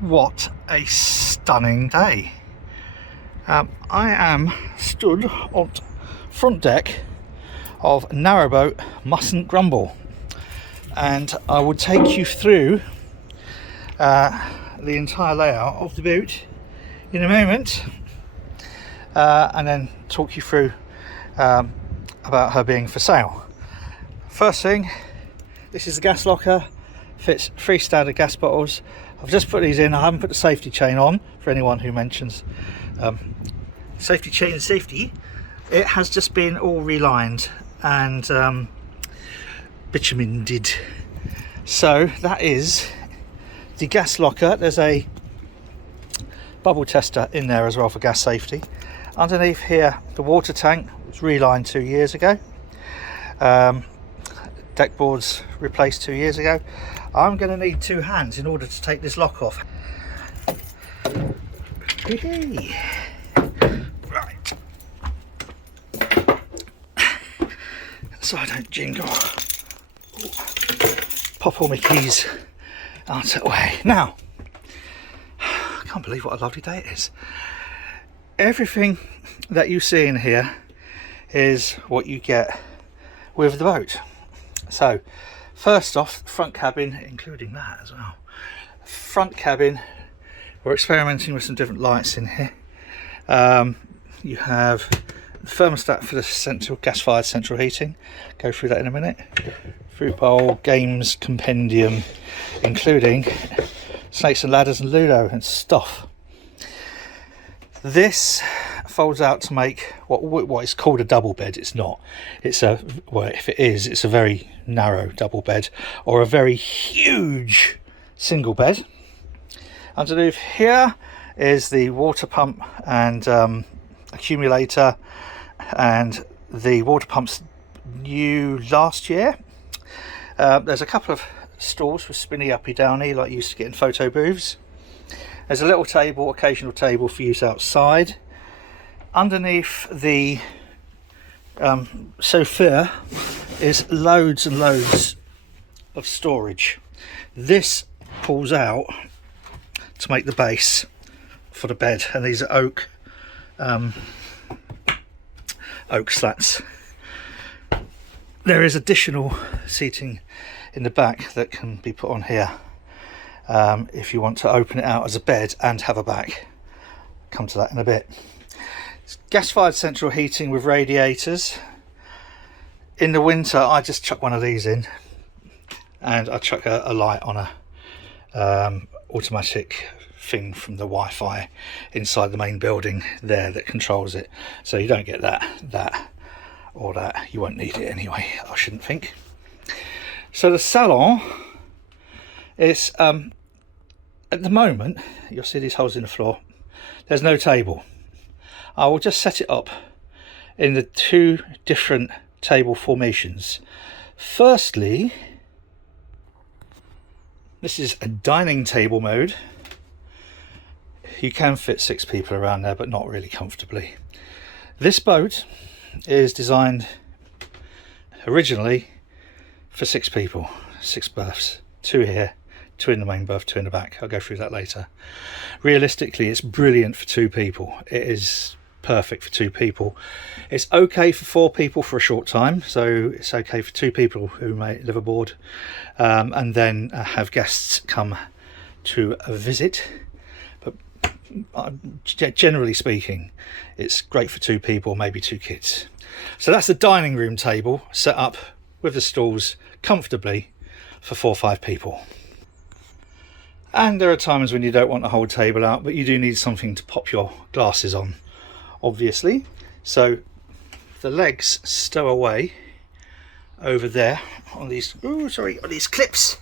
What a stunning day. I am stood on front deck of narrowboat MUSN Grumble, and I will take you through the entire layout of the boat in a moment, and then talk you through about her being for sale. First thing, this is the gas locker, fits 3 standard gas bottles. I've just put these in. I haven't put the safety chain on for anyone who mentions safety chain and safety. It has just been all relined and bitumened. So that is the gas locker. There's a bubble tester in there as well for gas safety. Underneath here, the water tank was relined 2 years ago. Deck boards replaced 2 years ago. I'm going to need 2 hands in order to take this lock off. Right. So I don't jingle. Pop all my keys out of the way. Now, I can't believe what a lovely day it is. Everything that you see in here is what you get with the boat. So, first off, front cabin, including that as well. Front cabin, we're experimenting with some different lights in here. You have the thermostat for the central gas-fired central heating. Go through that in a minute. Fruit bowl, games compendium, including snakes and ladders and Ludo and stuff. This folds out to make what is called a double bed. It's not. It's a, well, if it is, it's a very narrow double bed or a very huge single bed. Underneath here is the water pump and accumulator, and the water pump's new last year. There's a couple of stalls with spinny uppy downy like you used to get in photo booths. There's a little table, occasional table for use outside. Underneath the sofa is loads and loads of storage. This pulls out to make the base for the bed, and these are oak slats. There is additional seating in the back that can be put on here. If you want to open it out as a bed and have a back. Come to that in a bit. It's gas-fired central heating with radiators. In the winter, I just chuck one of these in, and I chuck a light on a automatic thing from the Wi-Fi inside the main building there that controls it. So you don't get that, or that. You won't need it anyway, I shouldn't think. So the salon is at the moment, you'll see these holes in the floor. There's no table. I will just set it up in the 2 different table formations. Firstly, this is a dining table mode. You can fit 6 people around there, but not really comfortably. This boat is designed originally for 6 people, 6 berths, 2 here, 2 in the main berth, 2 in the back. I'll go through that later. Realistically, it's brilliant for 2 people. It is perfect for 2 people. It's okay for 4 people for a short time, so it's okay for 2 people who may live aboard, and then have guests come to a visit. But generally speaking, it's great for 2 people, maybe 2 kids. So that's the dining room table set up with the stools comfortably for 4 or 5 people. And there are times when you don't want the whole table out, but you do need something to pop your glasses on, obviously. So the legs stow away over there on these on these clips.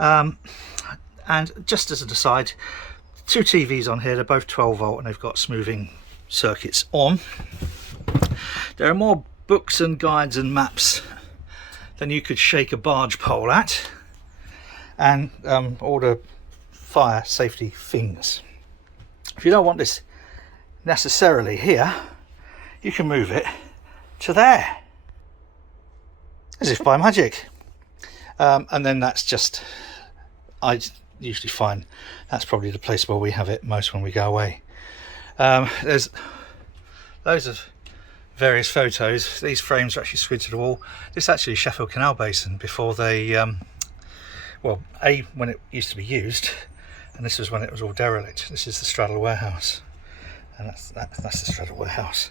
And just as an aside, 2 TVs on here. They're both 12 volt and they've got smoothing circuits on. There are more books and guides and maps than you could shake a barge pole at, and all the fire safety things. If you don't want this necessarily here, you can move it to there, as if by magic. And then that's just, I usually find that's probably the place where we have it most when we go away. There's loads of various photos. These frames are actually screwed to the wall. This is actually Sheffield Canal Basin before they, well, when it used to be used, and this was when it was all derelict. This is the Straddle warehouse, and that's the Straddle warehouse.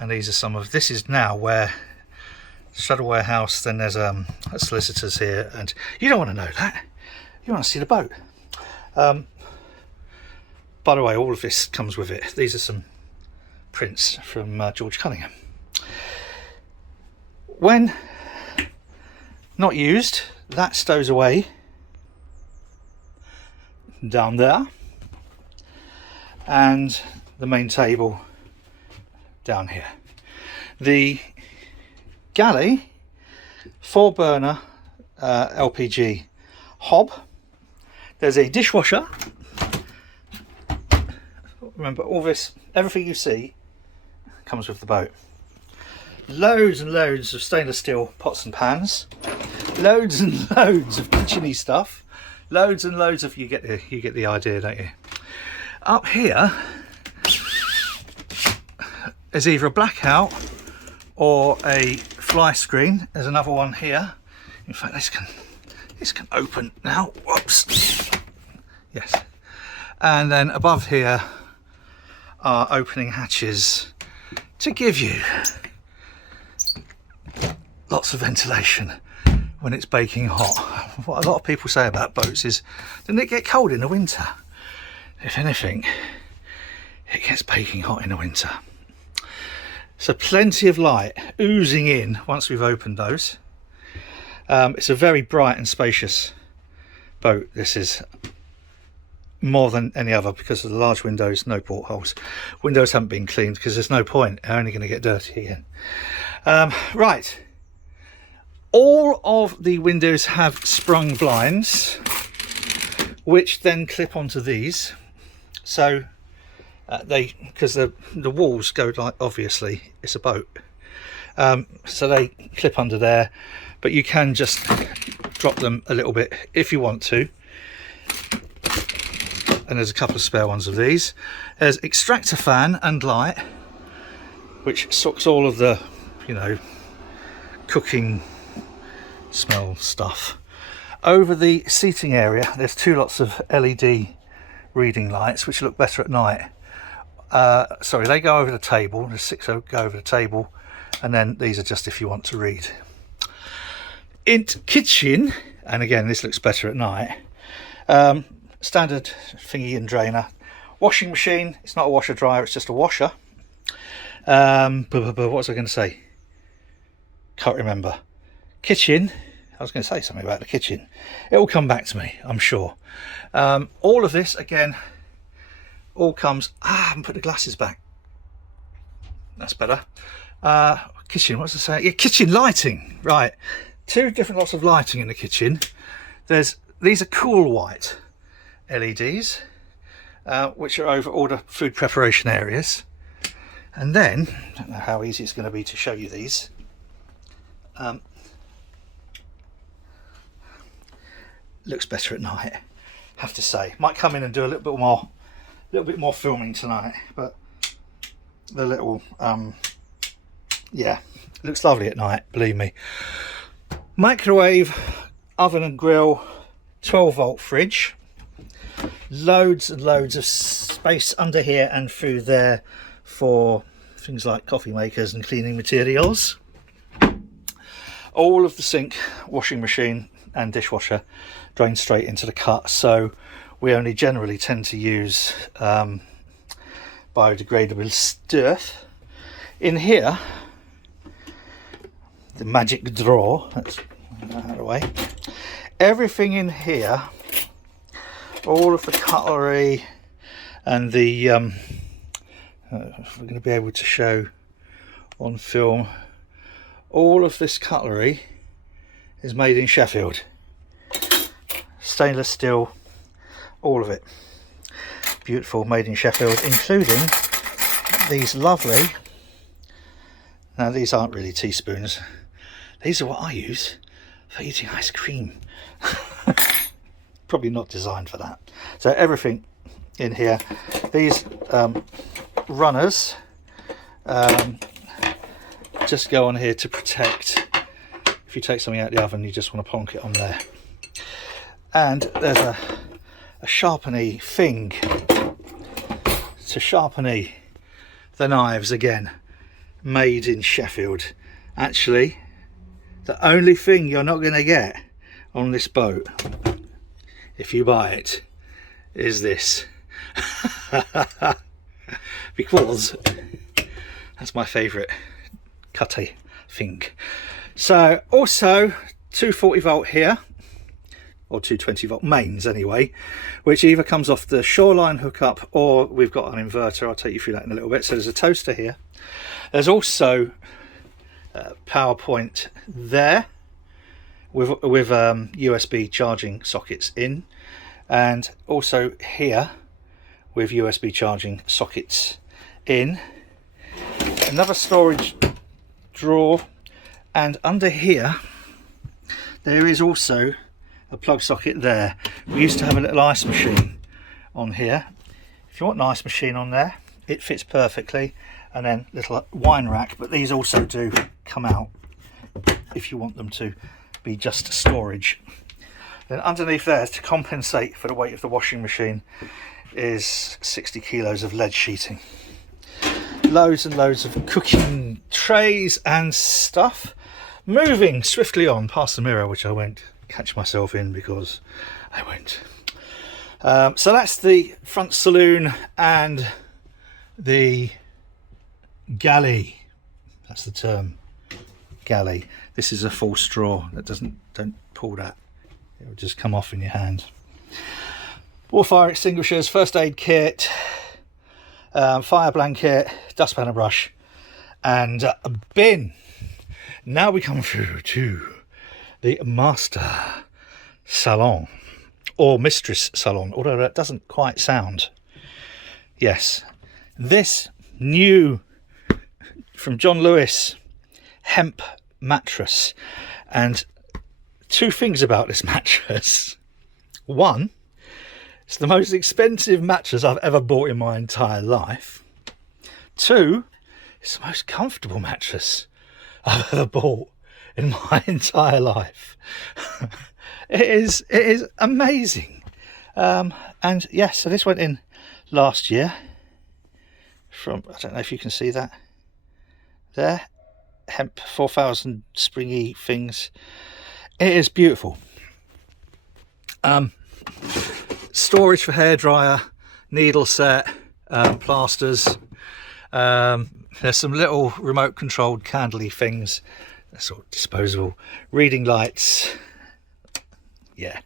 And these are some of, this is now where Straddle warehouse, then there's a solicitors here, and you don't want to know that. You want to see the boat. By the way, all of this comes with it. These are some prints from George Cunningham. When not used, that stows away down there, and the main table down here. The galley 4-burner LPG hob. There's a dishwasher. Remember, all this, everything you see comes with the boat. Loads and loads of stainless steel pots and pans. Loads and loads of kitcheny stuff. Loads and loads of, you get the idea, don't you? Up here is either a blackout or a fly screen. There's another one here. In fact, this can open now. Whoops. Yes. And then above here are opening hatches to give you lots of ventilation when it's baking hot. What a lot of people say about boats is, doesn't it get cold in the winter? If anything, it gets baking hot in the winter. So plenty of light oozing in once we've opened those. It's a very bright and spacious boat. This is more than any other because of the large windows, no portholes. Windows haven't been cleaned because there's no point, they're only going to get dirty again. Right, all of the windows have sprung blinds which then clip onto these, so because the walls go, like, obviously it's a boat, so they clip under there, but you can just drop them a little bit if you want to. And there's a couple of spare ones of these. There's extractor fan and light, which sucks all of the, you know, cooking smell stuff. Over the seating area, there's 2 lots of LED reading lights, which look better at night. Sorry, they go over the table. There's 6 go over the table, and then these are just if you want to read. In kitchen, and again, this looks better at night. Standard thingy and drainer. Washing machine, it's not a washer dryer, it's just a washer. What was I going to say? Can't remember. Kitchen, I was going to say something about the kitchen. It will come back to me, I'm sure. All of this, again, all comes, I haven't put the glasses back. That's better. Kitchen, what's I say? Yeah, kitchen lighting, right. 2 different lots of lighting in the kitchen. These are cool white LEDs, which are over all the food preparation areas. And then, I don't know how easy it's going to be to show you these. Looks better at night, have to say. Might come in and do a little bit more filming tonight, but the little yeah, it looks lovely at night, believe me. Microwave, oven and grill, 12-volt fridge. Loads and loads of space under here and through there for things like coffee makers and cleaning materials. All of the sink, washing machine and dishwasher drain straight into the cut, so we only generally tend to use biodegradable stuff. In here, the magic drawer, let's get that out of the way. Everything in here, all of the cutlery and the if we're going to be able to show on film, all of this cutlery is made in Sheffield. Stainless steel, all of it. Beautiful, made in Sheffield, including these lovely, now these aren't really teaspoons, these are what I use for eating ice cream. probably not designed for that. So everything in here, these runners just go on here to protect. If you take something out of the oven, you just want to plonk it on there. And there's a sharpeny thing to sharpeny the knives, again made in Sheffield. Actually, the only thing you're not going to get on this boat, if you buy it, is this. Because that's my favourite cutty thing. So also 240 volt here, or 220 volt mains anyway, which either comes off the Shoreline hookup or we've got an inverter. I'll take you through that in a little bit. So there's a toaster here. There's also power point there with USB charging sockets in, and also here with USB charging sockets in. Another storage drawer, and under here there is also a plug socket there. We used to have a little ice machine on here. If you want an ice machine on there, it fits perfectly. And then little wine rack, but these also do come out if you want them to be just storage. Then underneath there, to compensate for the weight of the washing machine, is 60 kilos of lead sheeting. Loads and loads of cooking trays and stuff. Moving swiftly on past the mirror, which I won't catch myself in because I won't. So that's the front saloon and the galley. That's the term, galley. This is a full straw. That don't pull that, it will just come off in your hand. All fire extinguishers, first aid kit, fire blanket, dustpan and brush, and a bin. Now we come through to the master salon, or mistress salon, although that doesn't quite sound. Yes, this new from John Lewis hemp mattress. And two things about this mattress. One, it's the most expensive mattress I've ever bought in my entire life. Two, it's the most comfortable mattress I've ever bought in my entire life. It is amazing. And yes, so this went in last year from, I don't know if you can see that there, hemp 4000 springy things. It is beautiful. Storage for hairdryer, needle set, plasters. There's some little remote controlled candly things, sort of disposable, reading lights. Yeah.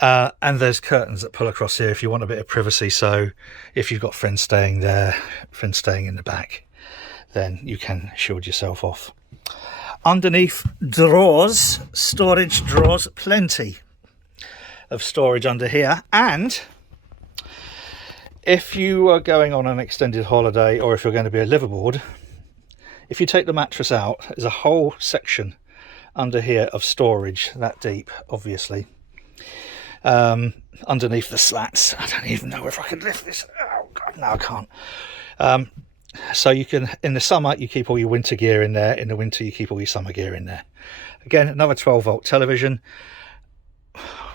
And there's curtains that pull across here if you want a bit of privacy. So if you've got friends staying there, friends staying in the back, then you can shield yourself off. Underneath drawers, storage drawers, plenty of storage under here. And if you are going on an extended holiday, or if you're going to be a liveaboard, if you take the mattress out, there's a whole section under here of storage, that deep, obviously. Underneath the slats. I don't even know if I can lift this. Oh God, no, I can't. So you can, in the summer, you keep all your winter gear in there. In the winter, you keep all your summer gear in there. Again, another 12 volt television.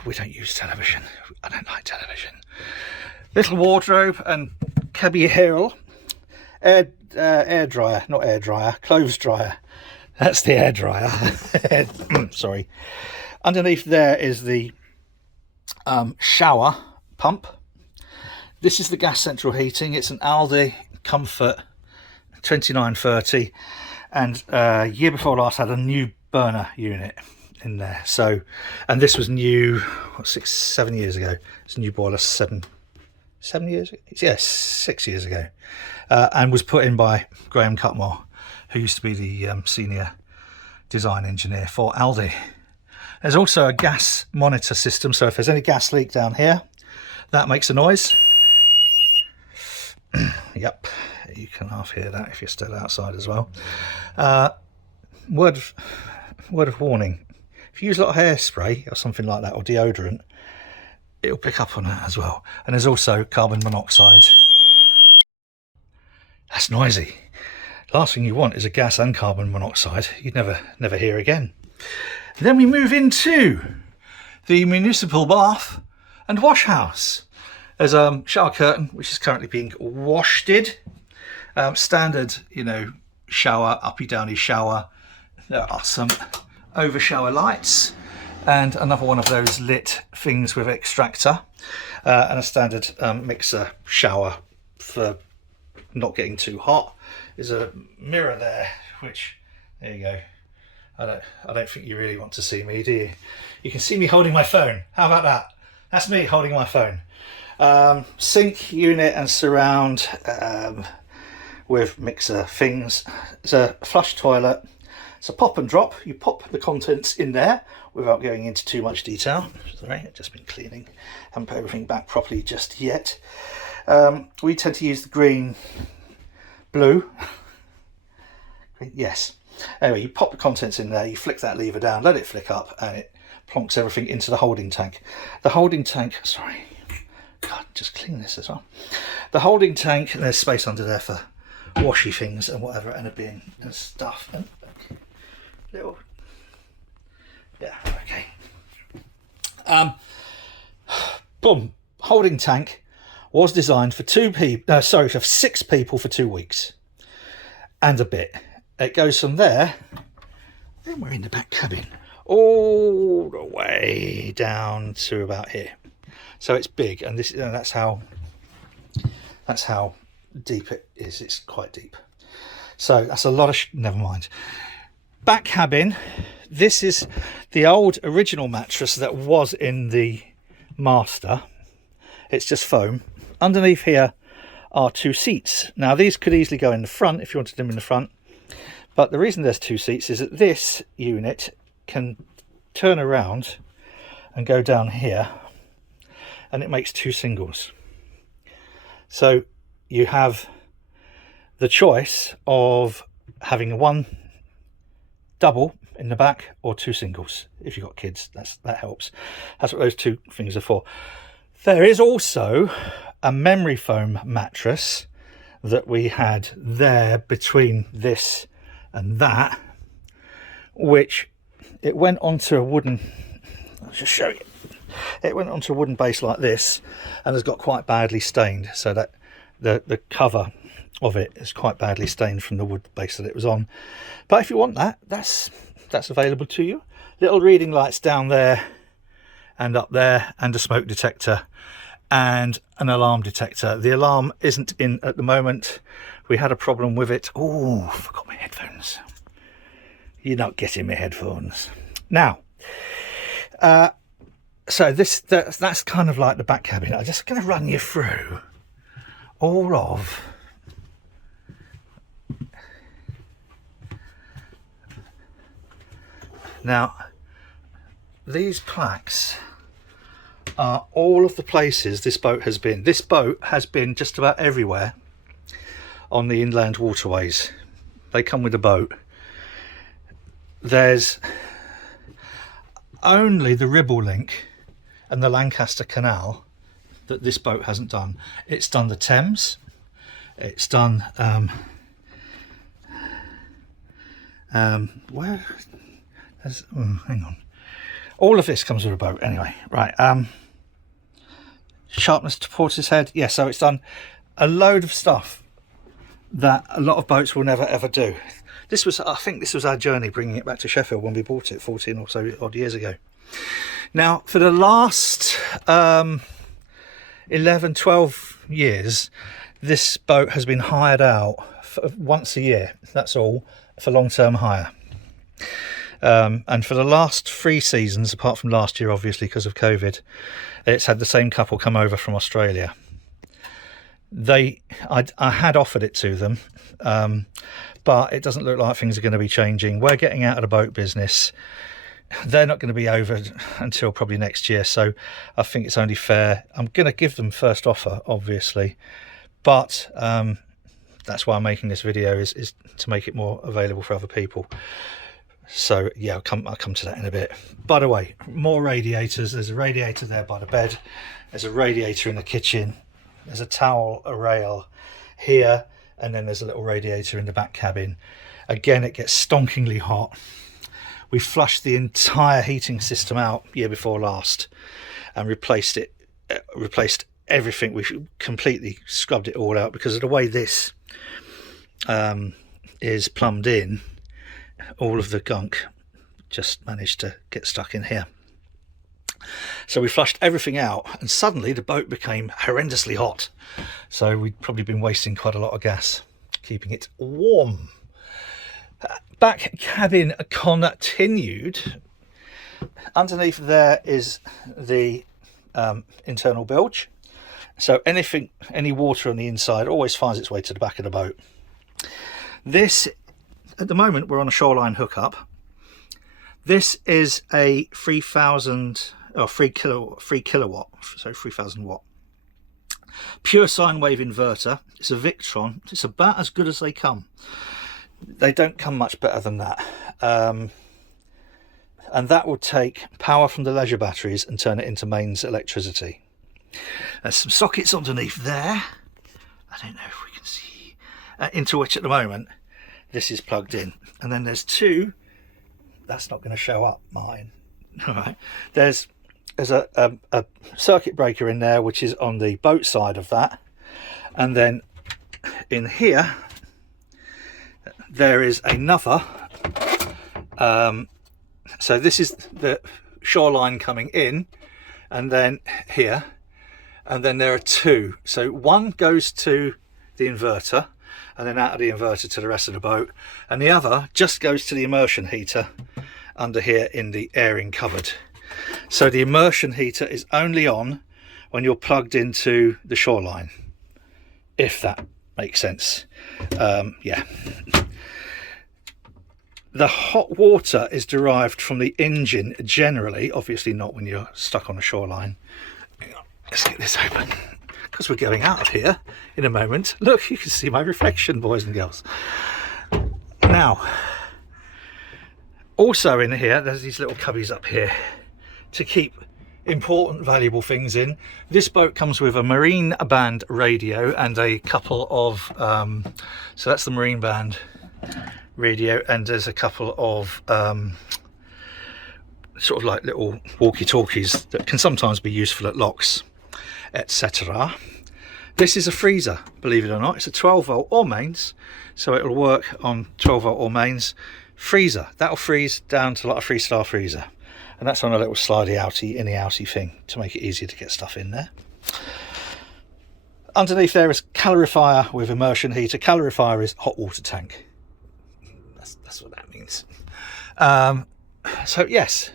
We don't use television. I don't like television. Little wardrobe and cubby air dryer, not air dryer, clothes dryer. That's the air dryer. Sorry. Underneath there is the shower pump. This is the gas central heating. It's an Aldi Comfort 2930, and year before last had a new burner unit in there. So, and this was new, what, 7 years ago. It's a new boiler 7 years, yes, 6 years ago, and was put in by Graham Cutmore, who used to be the senior design engineer for Aldi. There's also a gas monitor system, so if there's any gas leak down here, that makes a noise. Yep, you can half hear that if you're still outside as well. Word of warning: if you use a lot of hairspray or something like that, or deodorant, it'll pick up on that as well. And there's also carbon monoxide. That's noisy. Last thing you want is a gas and carbon monoxide. You'd never hear again. Then we move into the Municipal bath and wash house. There's a shower curtain which is currently being washted. Standard, you know, shower, uppy downy shower. There are some over shower lights and another one of those lit things with extractor, and a standard mixer shower for not getting too hot. There's a mirror there, which, there you go. I don't think you really want to see me, do you? You can see me holding my phone. How about that? That's me holding my phone. Sink unit and surround with mixer things. It's a flush toilet. It's a pop and drop. You pop the contents in there without going into too much detail. Sorry, I've just been cleaning. Haven't put everything back properly just yet. We tend to use the green, blue. Yes. Anyway, you pop the contents in there, you flick that lever down, let it flick up, and it plonks everything into the holding tank. The holding tank, sorry, God, just clean this as well. The holding tank, and there's space under there for washy things and whatever, and a bin and stuff. And little, yeah, okay. Boom. Holding tank was designed for for 6 people for 2 weeks and a bit. It goes from there, and we're in the back cabin, all the way down to about here. So it's big, and this, that's how deep it is. It's quite deep. So that's a lot of never mind. Back cabin. This is the old original mattress that was in the master. It's just foam. Underneath here are 2 seats. Now these could easily go in the front if you wanted them in the front. But the reason there's 2 seats is that this unit can turn around and go down here, and it makes 2 singles. So you have the choice of having 1 double in the back or 2 singles. If you've got kids, that helps. That's what those 2 things are for. There is also a memory foam mattress that we had there between this and that, which it went onto a wooden, I'll just show you, it went onto a wooden base like this and has got quite badly stained, so that the cover of it is quite badly stained from the wood base that it was on. But if you want that, that's available to you. Little reading lights down there and up there, and a smoke detector and an alarm detector. The alarm isn't in at the moment. We had a problem with it. Oh, forgot my headphones. You're not getting my headphones. Now, so that's kind of like the back cabin. I'm just going to run you through all of now. These plaques are all of the places this boat has been. This boat has been just about everywhere on the inland waterways. They come with the boat. There's only the Ribble Link and the Lancaster Canal that this boat hasn't done. It's done the Thames. It's done where? Hang on. All of this comes with a boat anyway. Right. Sharpness to Portishead. Yeah, so it's done a load of stuff that a lot of boats will never ever do. This was, I think this was our journey bringing it back to Sheffield when we bought it 14 or so odd years ago. Now, for the last 11-12 years, this boat has been hired out for once a year, that's all, for long-term hire. And for the last 3 seasons, apart from last year obviously because of COVID, it's had the same couple come over from Australia. I had offered it to them, but it doesn't look like things are going to be changing. We're getting out of the boat business. They're not going to be over until probably next year, so I think it's only fair. I'm going to give them first offer, obviously, but that's why I'm making this video, is to make it more available for other people. So yeah, I'll come to that in a bit. By the way, more radiators. There's a radiator there by the bed. There's a radiator in the kitchen. There's a towel, a rail here, and then there's a little radiator in the back cabin. Again, it gets stonkingly hot. We flushed the entire heating system out year before last and replaced everything. We completely scrubbed it all out because of the way this is plumbed in. All of the gunk just managed to get stuck in here. So we flushed everything out, and suddenly the boat became horrendously hot. So we'd probably been wasting quite a lot of gas keeping it warm. Back cabin continued. Underneath there is the internal bilge. So any water on the inside always finds its way to the back of the boat. This, at the moment, we're on a shoreline hookup. This is a 3,000 or 3 kilowatt, so 3,000 watt pure sine wave inverter. It's a Victron. It's about as good as they come. They don't come much better than that. And that will take power from the leisure batteries and turn it into mains electricity. There's some sockets underneath there. I don't know if we can see into which at the moment this is plugged in. And then there's two. That's not going to show up, mine. All right. There's a circuit breaker in there, which is on the boat side of that. And then in here, there is another. So this is the shoreline coming in, and then here, and then there are two. So one goes to the inverter, and then out of the inverter to the rest of the boat, and the other just goes to the immersion heater under here in the airing cupboard. So the immersion heater is only on when you're plugged into the shoreline, if that makes sense. Yeah. The hot water is derived from the engine generally, obviously not when you're stuck on a shoreline. Let's get this open, because we're going out of here in a moment. Look, you can see my reflection, boys and girls. Now, also in here, there's these little cubbies up here to keep important, valuable things in. This boat comes with a marine band radio and a couple of, so that's the marine band radio, and there's a couple of sort of like little walkie-talkies that can sometimes be useful at locks, etc. This is a freezer, believe it or not. It's a 12 volt or mains, so it'll work on 12 volt or mains. Freezer, that'll freeze down to like a 3-star freezer, and that's on a little slidey outy, inny outy thing to make it easier to get stuff in there. Underneath there is calorifier with immersion heater. Calorifier is hot water tank. That's what that means. So yes,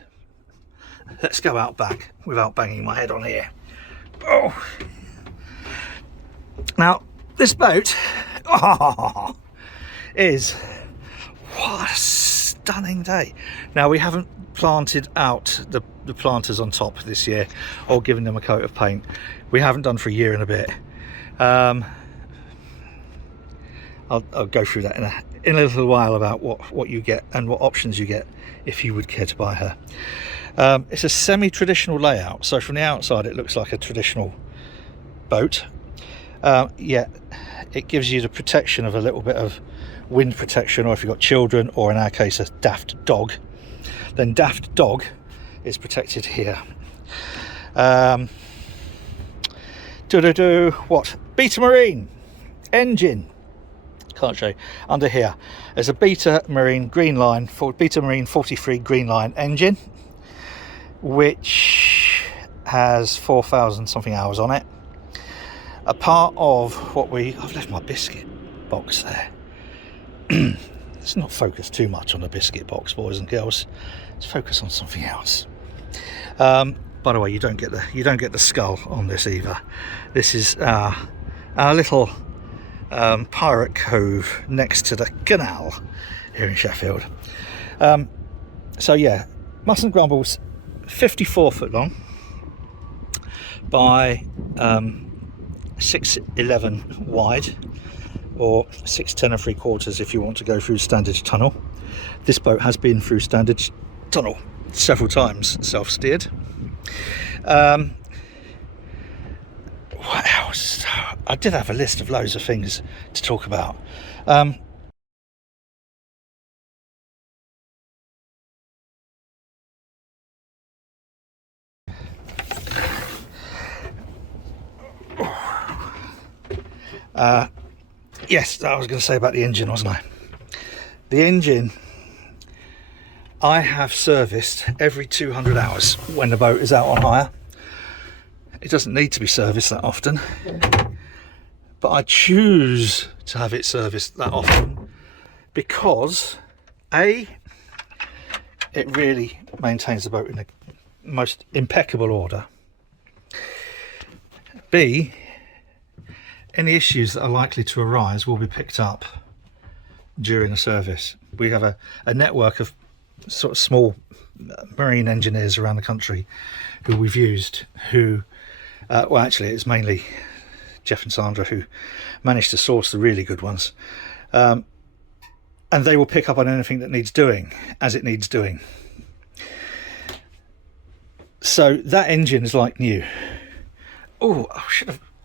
let's go out back without banging my head on here. Oh, now this boat is, what a stunning day. Now we haven't planted out the planters on top this year or given them a coat of paint. We haven't done for a year and a bit. I'll go through that in a little while about what you get and what options you get if you would care to buy her. It's a semi-traditional layout, so from the outside it looks like a traditional boat, yet it gives you the protection of a little bit of wind protection, or if you've got children, or in our case a daft dog, then daft dog is protected here. What? Beta Marine engine. Can't show you. Under here there's a Beta Marine Green Line, Beta Marine 43 Green Line engine, which has 4,000 something hours on it. A part of what I've left my biscuit box there. Let's not focus too much on the biscuit box, boys and girls. Let's focus on something else. By the way, you don't get the skull on this either. This is our little pirate cove next to the canal here in Sheffield. So yeah, MUSN Grumble's 54 foot long by 6'11" wide, or 6'10" and 3/4 if you want to go through standard tunnel. This boat has been through Standard Tunnel several times, self-steered. What else? I did have a list of loads of things to talk about. Yes, I was going to say about the engine, wasn't I? The engine I have serviced every 200 hours when the boat is out on hire. It doesn't need to be serviced that often, but I choose to have it serviced that often because A, it really maintains the boat in the most impeccable order. B, any issues that are likely to arise will be picked up during a service. We have a network of sort of small marine engineers around the country who we've used, who well, actually it's mainly Jeff and Sandra who managed to source the really good ones, and they will pick up on anything that needs doing as it needs doing. So that engine is like new. Oh, I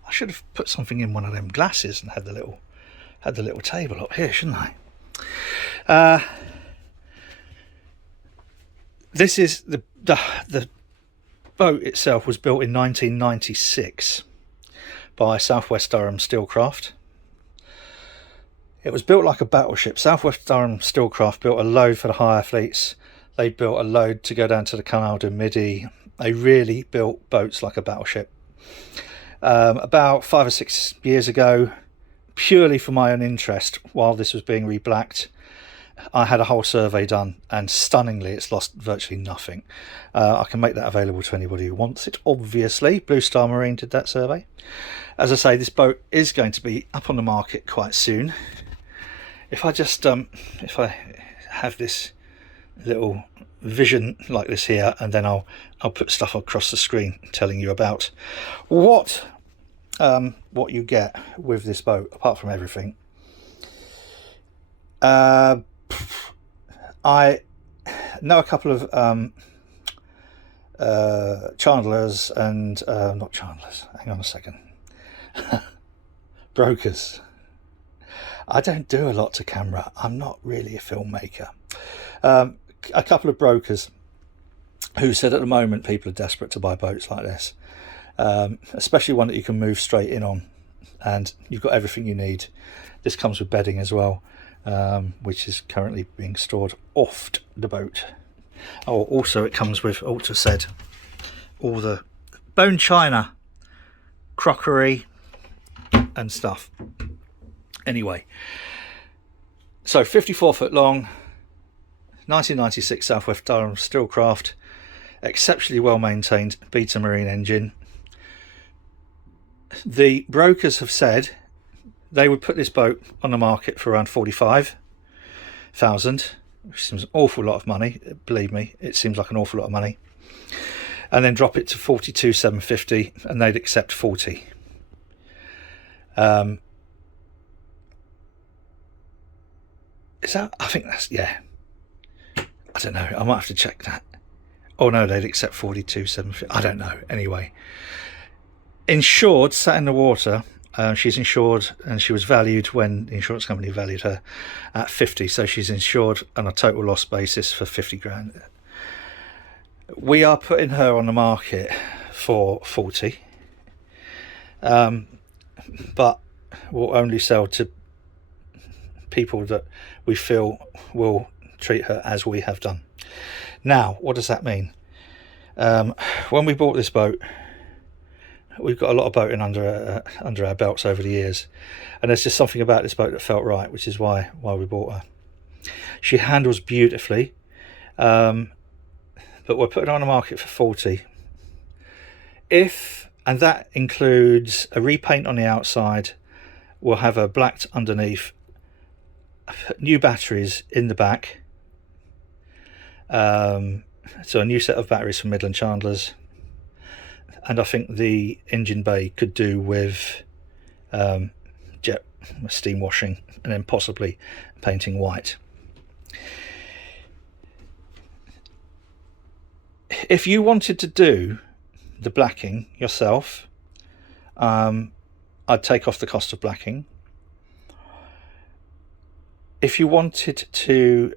should have put something in one of them glasses and had the little table up here, shouldn't I? This is the boat itself was built in 1996 by Southwest Durham Steelcraft. It was built like a battleship. Southwest Durham Steelcraft built a load for the hire fleets. They built a load to go down to the Canal du Midi. They really built boats like a battleship. About 5 or 6 years ago, purely for my own interest, while this was being reblacked, I had a whole survey done, and stunningly it's lost virtually nothing. I can make that available to anybody who wants it, obviously. Blue Star Marine did that survey. As I say, this boat is going to be up on the market quite soon. If I just if I have this little vision like this here, and then I'll put stuff across the screen telling you about what you get with this boat, apart from everything. I know a couple of chandlers and not chandlers, hang on a second, brokers. I don't do a lot to camera. I'm not really a filmmaker. A couple of brokers who said at the moment people are desperate to buy boats like this, especially one that you can move straight in on, and you've got everything you need. This comes with bedding as well, which is currently being stored off the boat. Oh, also it comes with, also said, all the bone china, crockery and stuff. Anyway, so 54 foot long, 1996 Southwest Durham Steelcraft, exceptionally well maintained Beta Marine engine. The brokers have said they would put this boat on the market for around 45,000, which seems an awful lot of money. Believe me, it seems like an awful lot of money. And then drop it to 42,750, and they'd accept 40. Is that? I think that's, yeah. I don't know. I might have to check that. Oh no, they'd accept 42,750. I don't know. Anyway, insured, sat in the water. She's insured, and she was valued when the insurance company valued her at 50. So she's insured on a total loss basis for 50 grand. We are putting her on the market for 40, but we'll only sell to people that we feel will treat her as we have done. Now, what does that mean? When we bought this boat, we've got a lot of boating under our belts over the years, and there's just something about this boat that felt right, which is why we bought her. She handles beautifully, but we're putting her on the market for 40. And that includes a repaint on the outside. We'll have her blacked underneath, new batteries in the back, so a new set of batteries from Midland Chandlers, and I think the engine bay could do with jet steam washing and then possibly painting white. If you wanted to do the blacking yourself, I'd take off the cost of blacking. If you wanted to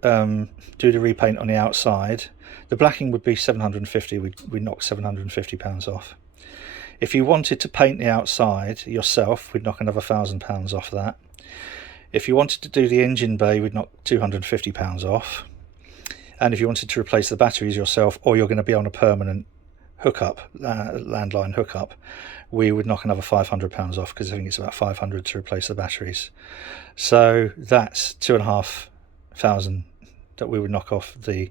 do the repaint on the outside, the blacking would be £750. We'd knock £750 off. If you wanted to paint the outside yourself, we'd knock another £1,000 off that. If you wanted to do the engine bay, we'd knock £250 off. And if you wanted to replace the batteries yourself, or you're going to be on a permanent hookup, landline hookup, we would knock another £500 off, because I think it's about £500 to replace the batteries. So that's £2,500 that we would knock off the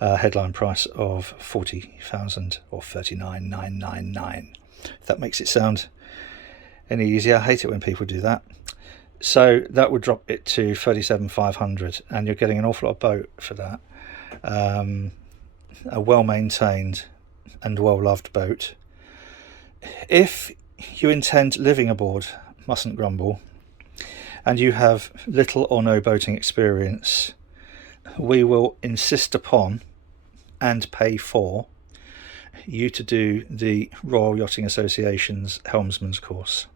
headline price of $40,000 or $39,999. If that makes it sound any easier. I hate it when people do that. So that would drop it to $37,500, and you're getting an awful lot of boat for that. A well-maintained and well-loved boat. If you intend living aboard MUSN Grumble and you have little or no boating experience, we will insist upon and pay for you to do the Royal Yachting Association's Helmsman's course.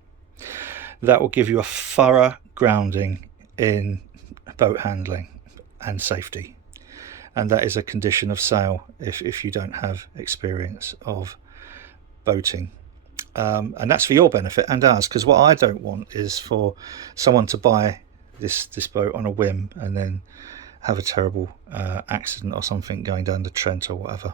That will give you a thorough grounding in boat handling and safety, and that is a condition of sale if you don't have experience of boating. And that's for your benefit and ours, because what I don't want is for someone to buy this boat on a whim and then have a terrible accident or something going down the Trent or whatever.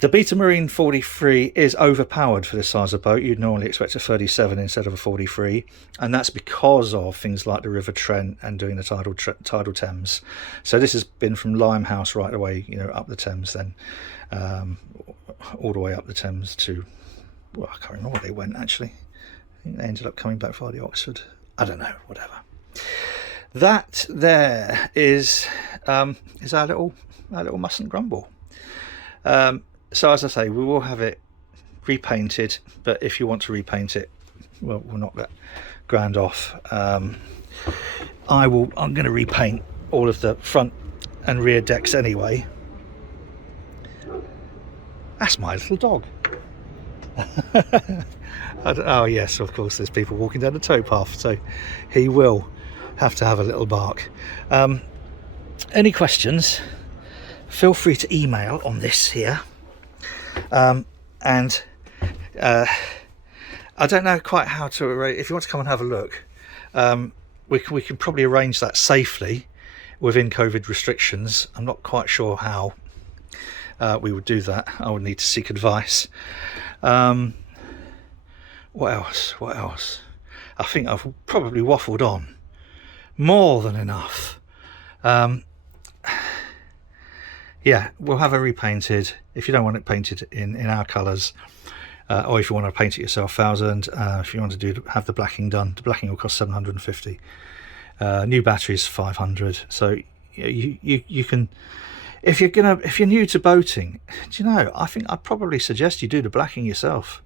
The Beta Marine 43 is overpowered for this size of boat. You'd normally expect a 37 instead of a 43, and that's because of things like the River Trent and doing the tidal Thames. So this has been from Limehouse right away, up the Thames, then all the way up the Thames to, well, I can't remember where they went actually. I think they ended up coming back via the Oxford. I don't know, whatever. That there is our little MUSN Grumble. So as I say, we will have it repainted, but if you want to repaint it, well, we'll knock that grand off. I'm going to repaint all of the front and rear decks anyway. That's my little dog. Oh yes, of course, there's people walking down the towpath, so he will have to have a little bark. Any questions, feel free to email on this here. And I don't know quite how to arrange. If you want to come and have a look, we can probably arrange that safely within COVID restrictions. I'm not quite sure how we would do that. I would need to seek advice. What else? I think I've probably waffled on more than enough. Yeah, we'll have it repainted. If you don't want it painted in our colours, or if you want to paint it yourself, £1,000. If you want to have the blacking done, the blacking will cost £750. New batteries £500. So you can, if you're new to boating, do you know? I think I'd probably suggest you do the blacking yourself.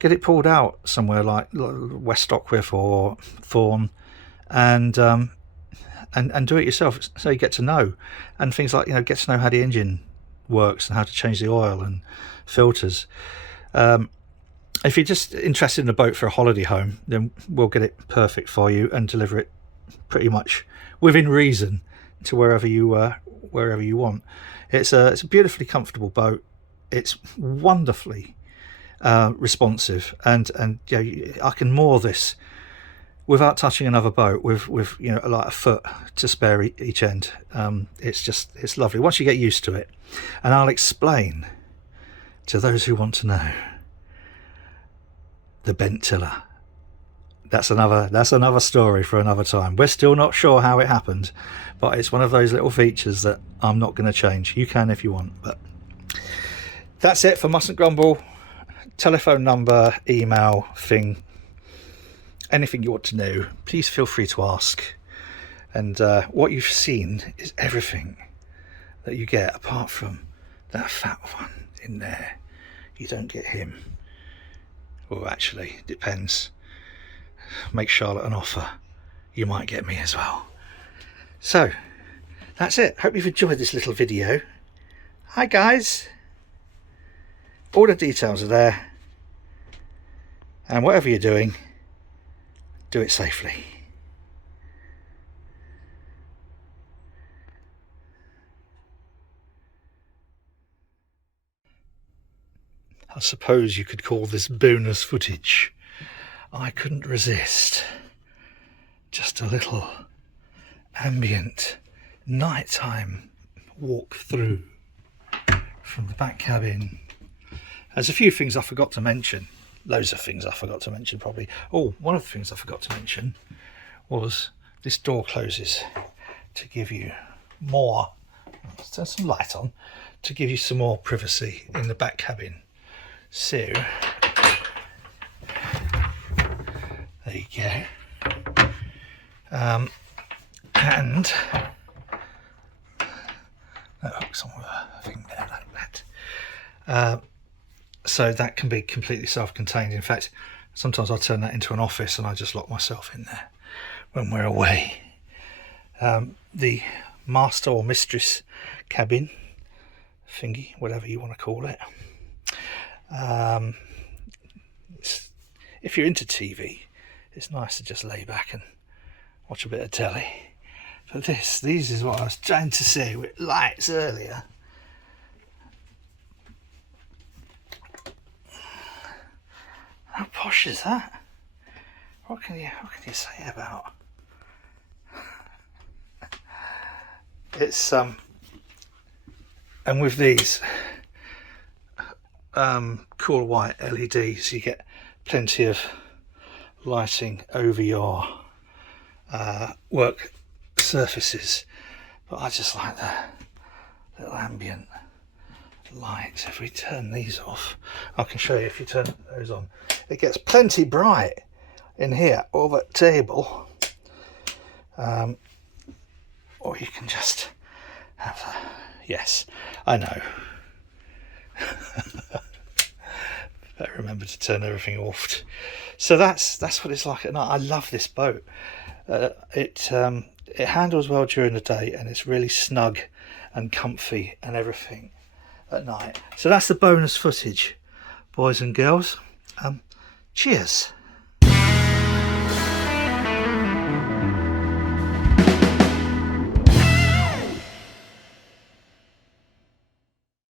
Get it pulled out somewhere like West Stockwith or Thorn, and do it yourself, so you get to know, and things like get to know how the engine works and how to change the oil and filters. If you're just interested in a boat for a holiday home, then we'll get it perfect for you and deliver it pretty much within reason to wherever you want. It's a beautifully comfortable boat. It's wonderfully responsive, and I can moor this without touching another boat with like a foot to spare each end. It's lovely once you get used to it, and I'll explain to those who want to know. The bent tiller, that's another story for another time. We're still not sure how it happened, but it's one of those little features that I'm not going to change. You can if you want, but that's it for MUSN Grumble. Telephone number, email, thing, anything you want to know, please feel free to ask. And what you've seen is everything that you get, apart from that fat one in there. You don't get him. Well, actually, it depends. Make Charlotte an offer, you might get me as well. So that's it. Hope you've enjoyed this little video. Hi guys, all the details are there, and whatever you're doing, do it safely. I suppose you could call this bonus footage. I couldn't resist. Just a little ambient nighttime walk through from the back cabin. There's a few things I forgot to mention. Loads of things I forgot to mention probably. Oh, one of the things I forgot to mention was this door closes to give you more, let's turn some light on, to give you some more privacy in the back cabin. So there you go. And that hooks on with a thing there like that. So that can be completely self-contained. In fact, sometimes I turn that into an office and I just lock myself in there when we're away. The master or mistress cabin thingy, whatever you want to call it. If you're into TV, it's nice to just lay back and watch a bit of telly. But these is what I was trying to say with lights earlier. How posh is that? What can you say about? It's and with these cool white LEDs, you get plenty of lighting over your work surfaces. But I just like the little ambient lights. If we turn these off, I can show you. If you turn those on, it gets plenty bright in here or that table, or you can just have yes, I know. Better remember to turn everything off. So that's what it's like at night. I love this boat. It handles well during the day, and it's really snug and comfy and everything at night. So that's the bonus footage, boys and girls. Cheers.